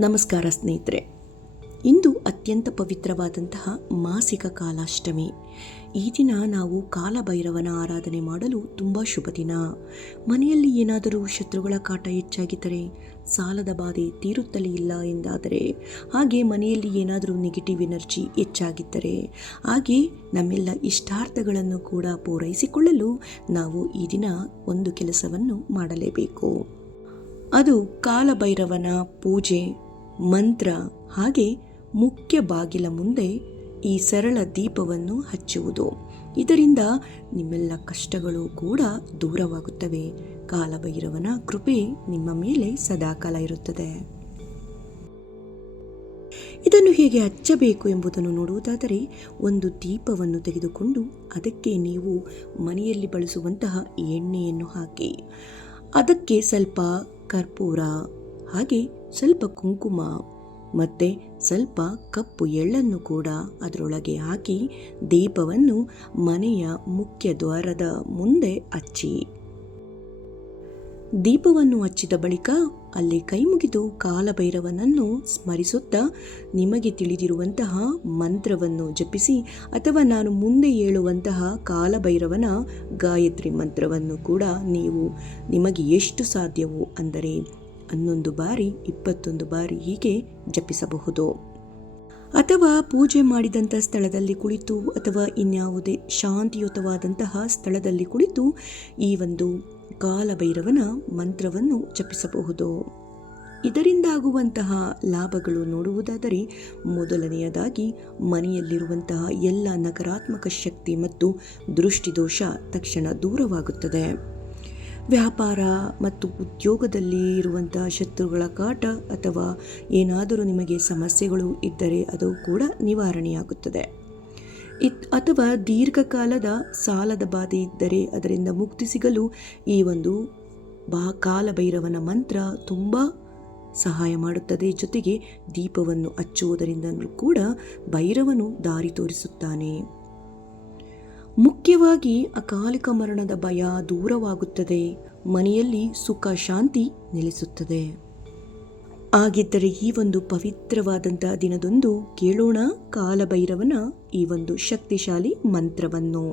ನಮಸ್ಕಾರ ಸ್ನೇಹಿತರೆ. ಇಂದು ಅತ್ಯಂತ ಪವಿತ್ರವಾದಂತಹ ಮಾಸಿಕ ಕಾಲಾಷ್ಟಮಿ. ಈ ದಿನ ನಾವು ಕಾಲಭೈರವನ ಆರಾಧನೆ ಮಾಡಲು ತುಂಬ ಶುಭ ದಿನ. ಮನೆಯಲ್ಲಿ ಏನಾದರೂ ಶತ್ರುಗಳ ಕಾಟ ಹೆಚ್ಚಾಗಿದ್ದರೆ, ಸಾಲದ ಬಾಧೆ ತೀರುತ್ತಲೇ ಇಲ್ಲ ಎಂದಾದರೆ, ಹಾಗೆ ಮನೆಯಲ್ಲಿ ಏನಾದರೂ ನೆಗೆಟಿವ್ ಎನರ್ಜಿ ಹೆಚ್ಚಾಗಿದ್ದರೆ, ಹಾಗೆ ನಮ್ಮೆಲ್ಲ ಇಷ್ಟಾರ್ಥಗಳನ್ನು ಕೂಡ ಪೂರೈಸಿಕೊಳ್ಳಲು ನಾವು ಈ ದಿನ ಒಂದು ಕೆಲಸವನ್ನು ಮಾಡಲೇಬೇಕು. ಅದು ಕಾಲಭೈರವನ ಪೂಜೆ, ಮಂತ್ರ ಹಾಗೆ ಮುಖ್ಯ ಬಾಗಿಲ ಮುಂದೆ ಈ ಸರಳ ದೀಪವನ್ನು ಹಚ್ಚುವುದು. ಇದರಿಂದ ನಿಮ್ಮೆಲ್ಲ ಕಷ್ಟಗಳು ಕೂಡ ದೂರವಾಗುತ್ತವೆ. ಕಾಲಭೈರವನ ಕೃಪೆ ನಿಮ್ಮ ಮೇಲೆ ಸದಾಕಾಲ ಇರುತ್ತದೆ. ಇದನ್ನು ಹೇಗೆ ಹಚ್ಚಬೇಕು ಎಂಬುದನ್ನು ನೋಡುವುದಾದರೆ, ಒಂದು ದೀಪವನ್ನು ತೆಗೆದುಕೊಂಡು ಅದಕ್ಕೆ ನೀವು ಮನೆಯಲ್ಲಿ ಬಳಸುವಂತಹ ಎಣ್ಣೆಯನ್ನು ಹಾಕಿ, ಅದಕ್ಕೆ ಸ್ವಲ್ಪ ಕರ್ಪೂರ ಹಾಗೆ ಸ್ವಲ್ಪ ಕುಂಕುಮ ಮತ್ತು ಸ್ವಲ್ಪ ಕಪ್ಪು ಎಳ್ಳನ್ನು ಕೂಡ ಅದರೊಳಗೆ ಹಾಕಿ ದೀಪವನ್ನು ಮನೆಯ ಮುಖ್ಯ ದ್ವಾರದ ಮುಂದೆ ಹಚ್ಚಿ, ದೀಪವನ್ನು ಹಚ್ಚಿದ ಬಳಿಕ ಅಲ್ಲಿ ಕೈ ಮುಗಿದು ಕಾಲಭೈರವನನ್ನು ಸ್ಮರಿಸುತ್ತಾ ನಿಮಗೆ ತಿಳಿದಿರುವಂತಹ ಮಂತ್ರವನ್ನು ಜಪಿಸಿ, ಅಥವಾ ನಾನು ಮುಂದೆ ಹೇಳುವಂತಹ ಕಾಲಭೈರವನ ಗಾಯತ್ರಿ ಮಂತ್ರವನ್ನು ಕೂಡ ನೀವು ನಿಮಗೆ ಎಷ್ಟು ಸಾಧ್ಯವೋ ಅಂದರೆ 11 ಬಾರಿ 21 ಬಾರಿ ಹೀಗೆ ಜಪಿಸಬಹುದು. ಅಥವಾ ಪೂಜೆ ಮಾಡಿದಂಥ ಸ್ಥಳದಲ್ಲಿ ಕುಳಿತು ಅಥವಾ ಇನ್ಯಾವುದೇ ಶಾಂತಿಯುತವಾದಂತಹ ಸ್ಥಳದಲ್ಲಿ ಕುಳಿತು ಈ ಒಂದು ಕಾಲಭೈರವನ ಮಂತ್ರವನ್ನು ಜಪಿಸಬಹುದು. ಇದರಿಂದಾಗುವಂತಹ ಲಾಭಗಳು ನೋಡುವುದಾದರೆ, ಮೊದಲನೆಯದಾಗಿ ಮನೆಯಲ್ಲಿರುವಂತಹ ಎಲ್ಲ ನಕಾರಾತ್ಮಕ ಶಕ್ತಿ ಮತ್ತು ದೃಷ್ಟಿದೋಷ ತಕ್ಷಣ ದೂರವಾಗುತ್ತದೆ. ವ್ಯಾಪಾರ ಮತ್ತು ಉದ್ಯೋಗದಲ್ಲಿ ಇರುವಂತಹ ಶತ್ರುಗಳ ಕಾಟ ಅಥವಾ ಏನಾದರೂ ನಿಮಗೆ ಸಮಸ್ಯೆಗಳು ಇದ್ದರೆ ಅದು ಕೂಡ ನಿವಾರಣೆಯಾಗುತ್ತದೆ. ಅಥವಾ ದೀರ್ಘಕಾಲದ ಸಾಲದ ಬಾಧೆ ಇದ್ದರೆ ಅದರಿಂದ ಮುಕ್ತಿ ಸಿಗಲು ಈ ಒಂದು ಕಾಲಭೈರವನ ಮಂತ್ರ ತುಂಬ ಸಹಾಯ ಮಾಡುತ್ತದೆ. ಜೊತೆಗೆ ದೀಪವನ್ನು ಹಚ್ಚುವುದರಿಂದಲೂ ಕೂಡ ಭೈರವನು ದಾರಿ ತೋರಿಸುತ್ತಾನೆ. ಮುಖ್ಯವಾಗಿ ಅಕಾಲಿಕ ಮರಣದ ಭಯ ದೂರವಾಗುತ್ತದೆ, ಮನೆಯಲ್ಲಿ ಸುಖ ಶಾಂತಿ ನೆಲೆಸುತ್ತದೆ. ಹಾಗಿದ್ದರೆ ಈ ಒಂದು ಪವಿತ್ರವಾದಂತಹ ದಿನದಂದು ಕೇಳೋಣ ಕಾಲಭೈರವನ ಈ ಒಂದು ಶಕ್ತಿಶಾಲಿ ಮಂತ್ರವನ್ನು.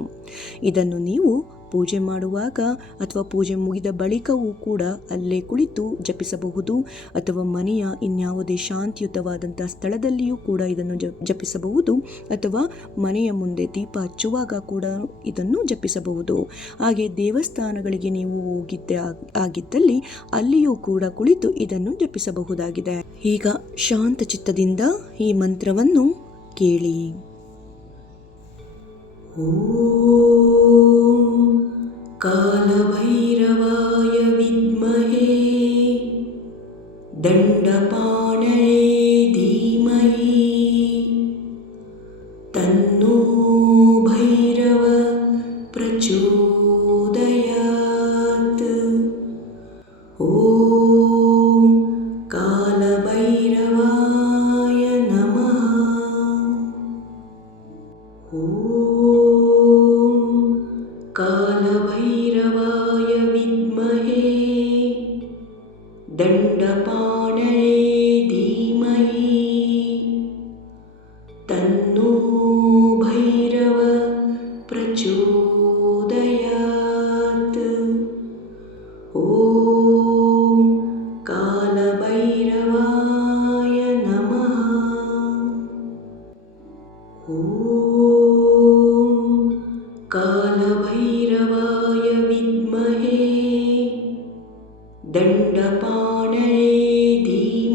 ಇದನ್ನು ನೀವು ಪೂಜೆ ಮಾಡುವಾಗ ಅಥವಾ ಪೂಜೆ ಮುಗಿದ ಬಳಿಕವೂ ಕೂಡ ಅಲ್ಲೇ ಕುಳಿತು ಜಪಿಸಬಹುದು, ಅಥವಾ ಮನೆಯ ಇನ್ಯಾವುದೇ ಶಾಂತಿಯುತವಾದಂಥ ಸ್ಥಳದಲ್ಲಿಯೂ ಕೂಡ ಇದನ್ನು ಜಪಿಸಬಹುದು, ಅಥವಾ ಮನೆಯ ಮುಂದೆ ದೀಪ ಹಚ್ಚುವಾಗ ಕೂಡ ಇದನ್ನು ಜಪಿಸಬಹುದು. ಹಾಗೆ ದೇವಸ್ಥಾನಗಳಿಗೆ ನೀವು ಆಗಿದ್ದಲ್ಲಿ ಅಲ್ಲಿಯೂ ಕೂಡ ಕುಳಿತು ಇದನ್ನು ಜಪಿಸಬಹುದಾಗಿದೆ. ಈಗ ಶಾಂತ ಚಿತ್ತದಿಂದ ಈ ಮಂತ್ರವನ್ನು ಕೇಳಿ. ಓಂ ಕಾಲಭೈರವಾಯ ವಿದ್ಮಹೇ ದಂಡಪಾಣಯೇ ಧೀಮಹಿ ತನ್ನೋ ಭೈರವ ಪ್ರಚೋದಯಾತ್. ಓಂ ಕಾಲಭೈರವಾಯ ನಮಃ. ಕಾಲಭೈರವಾಯ ವಿದ್ಮಹೇ ದಂಡಪಾಣಯೇ ಧೀಮಹಿ ತನ್ನೋ ಭೈರವ ಪ್ರಚೋದಯಾತ್. ಓಂ ಕಾಲಭೈರವಾಯ ನಮಃ. ಕಾಲಭೈರವಾಯ ವಿದ್ಮಹೇ ದಂಡಪಾಣಯೇ ಧೀಮಹಿ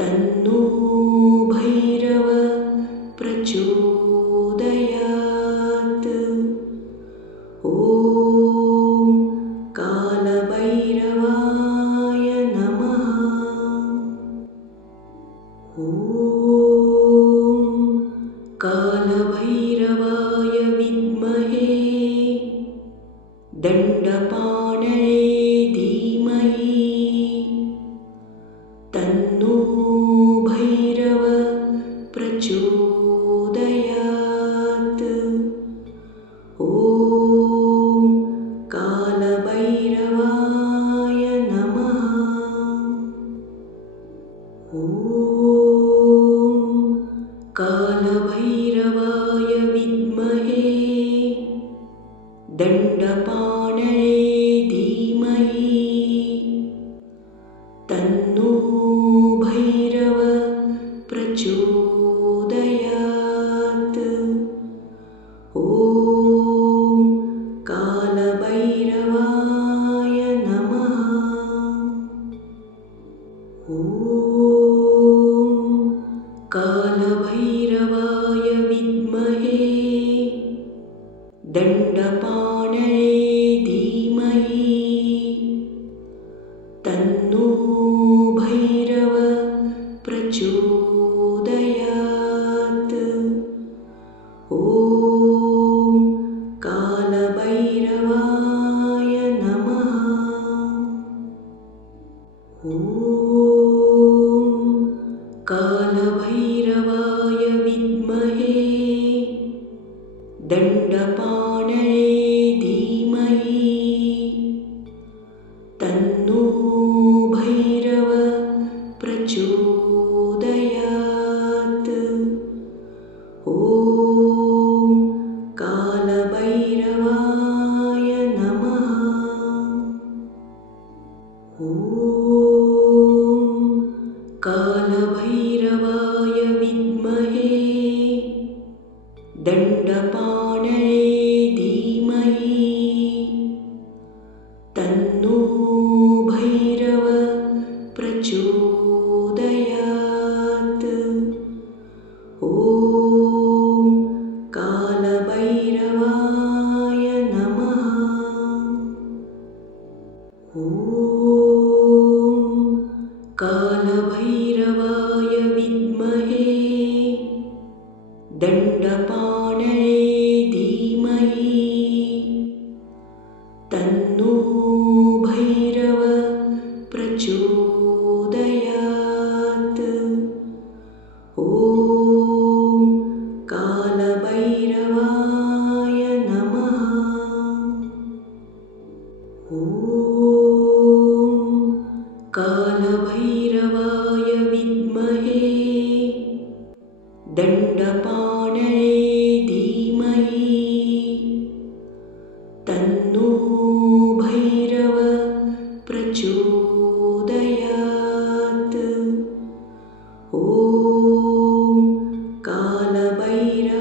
तन्नो भैरव प्रचोदयात्। ॐ कालभैरवाय नमः। ॐ कालभैरवाय विद्महे दण्डपाणये धीमहि तन्नो भैरव प्रचोदयात्। ॐ कालभैरवाय नमः। ॐ कालभैरवाय विद्महे दण्डपाणये धीमहि तन्नो भैरव प्रचोदयात्। ॐ कालभैरवाय नमः। ॐ कालभैरवाय विद्महे दण्डपाणये धीमहि तन्नो भैरव प्रचोदयात्। ॐ कालभैरवाय नमः। ॐ कालभैरवाय विद्महे दण्डपाणये धीमहि तन्नो भैरव प्रचोदयात्। ॐ कालभैरवाय नमः। ॐ कालभैरवाय विद्महे दण्डपाणये धीमहि तन्नो भैरव प्रचोदयात्। ॐ कालभैरवाय नमः। ॐ कालभैरवाय विद्महे दण्डपाणये धीमहि तन्नो भैरव प्रचोदयात्। ॐ कालभैरवाय नमः। ॐ कालभैरवाय विद्महे दण्डपाणये धीमहि तन्नो भैरव प्रचोदयात्। ॐ कालभैरवाय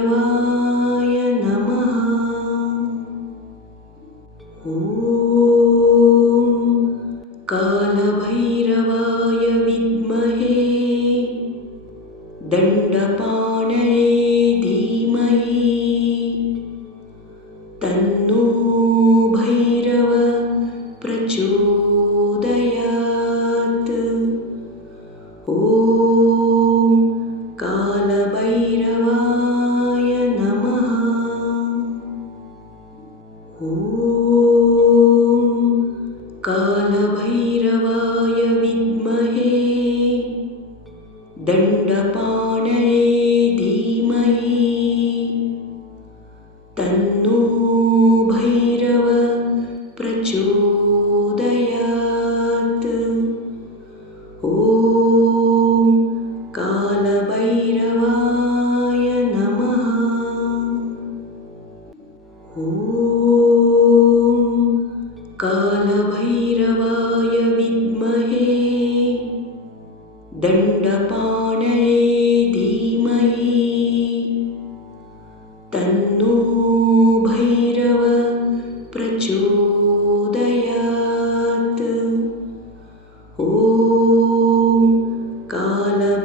नमः। ॐ कालभैरवाय विद्महे दण्डपाणये धीमहि तन्नो भैरव प्रचोदयात्। ॐ कालभैरवाय नमः। ॐ कालभैरवाय विद्महे दण्डपाणये धीमहि तन्नो भैरव प्रचोदयात्। ॐ कालभैरवाय नमः। ॐ कालभैरवाय विद्महे दण्डपाणये धीमहि तन्नो भैरव प्रचोदयात्। ॐ कालभैरवाय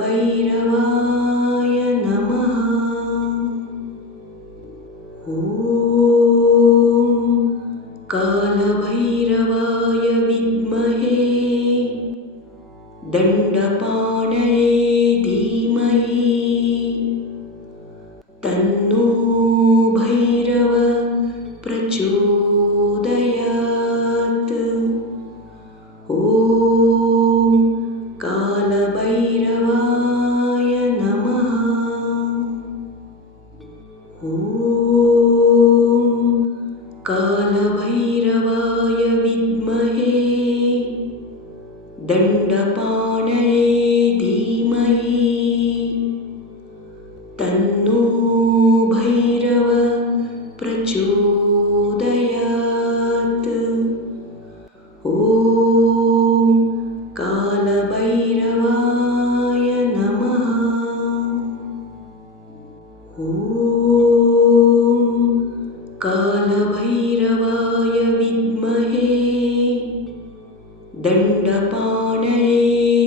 कालभैरवाय नमः। ॐ कालभैरवाय विद्महे दण्डपाणये धीमहि तन्नो भैरव प्रचोदयात्। ॐ कालभैरवाय नमः। ॐ कालभैरवाय विद्महे दण्डपाणये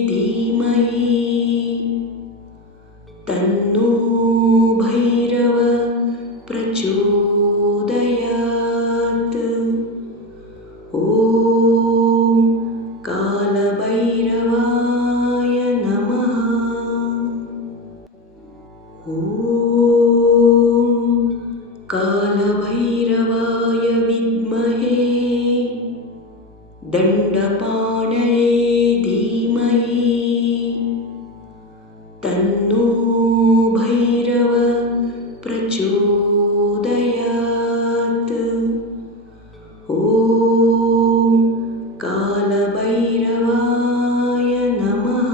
धीमहि तन्नो भैरव प्रचोदयात्। ॐ कालभैरवाय नमः। ॐ कालभैरवाय विद्महे दण्डपाणये धीमहि तन्नो भैरव प्रचोदयात्। ॐ कालभैरवाय नमः।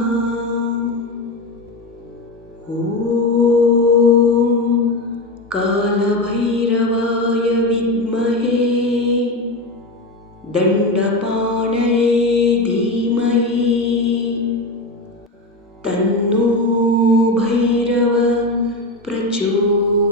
ॐ कालभैरवाय विद्महे दण्डपाणये धीमहि तन्नो भैरव प्रचोदयात्।